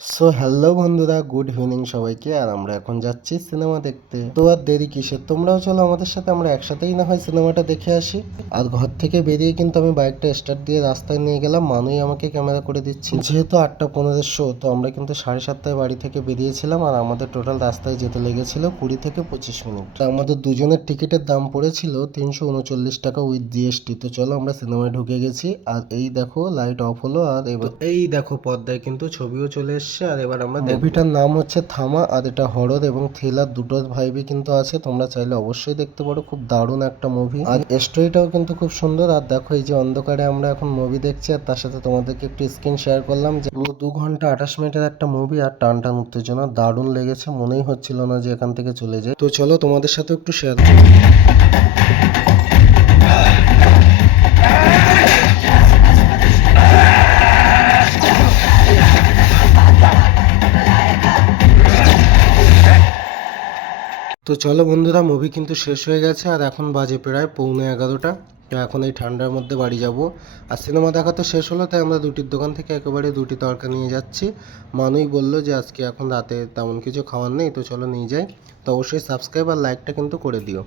So hello বন্ধুরা, good evening সবাইকে। আর আমরা এখন যাচ্ছি সিনেমা দেখতে। তো আর দেরি কিসের, তোমরাও চলো আমাদের সাথে, আমরা একসাথেই না হয় সিনেমাটা দেখে আসি। আর ঘর থেকে বেরিয়ে কিন্তু আমি বাইকটা স্টার্ট দিয়ে রাস্তায় নিয়ে গেলাম, মানুই আমাকে ক্যামেরা করে দিচ্ছি। যেহেতু 8:15 শো, তো আমরা কিন্তু 7:30 বাড়ি থেকে বেরিয়েছিলাম। আর আমাদের টোটাল রাস্তায় যেতে লেগেছিল 20 থেকে 25 মিনিট। তো আমাদের দুজনের টিকিটের দাম পড়েছিল 339 টাকা উইথ জিএসটি। তো চলো আমরা সিনেমায় ঢুকে গেছি। আর এই দেখো লাইট অফ হলো, আর এবার এই দেখো পর্দায় কিন্তু ছবিও চলে এসছে। আর এবার আমরা মুভিটার নাম হচ্ছে থামা। আর এটা হরর এবং থ্রিলার দুটোর ভাইবই কিন্তু আছে, তোমরা চাইলে অবশ্যই দেখতে পারো। খুব দারুণ একটা মুভি, আর স্টোরিটাও কিন্তু খুব সুন্দর। আর দেখো এই যে অন্ধকারে আমরা এখন মুভি দেখছি, আর তার সাথে তোমাদেরকে একটু স্ক্রিন শেয়ার করলাম যে পুরো 2 ঘন্টা 28 মিনিটের একটা মুভি। আর টান টান উত্তেজনা দারুণ লেগেছে, মনেই হচ্ছিল না যে এখান থেকে চলে যায়। তো চলো তোমাদের সাথে একটু শেয়ার করি। তো চলো বন্ধুরা, মুভি কিন্তু শেষ হয়ে গেছে। আর এখন বাজে প্রায় 11:15। তো এখন এই ঠান্ডার মধ্যে বাড়ি যাব। আর সিনেমা দেখা তো শেষ হলো, তাই আমরা দুটির দোকান থেকে একেবারে 2টি তরকা নিয়ে যাচ্ছি। মানুই বললো যে আজকে এখন রাতে তেমন কিছু খাওয়ার নেই, তো চলো নিয়ে যাই। তো অবশ্যই সাবস্ক্রাইব আর লাইকটা কিন্তু করে দিও।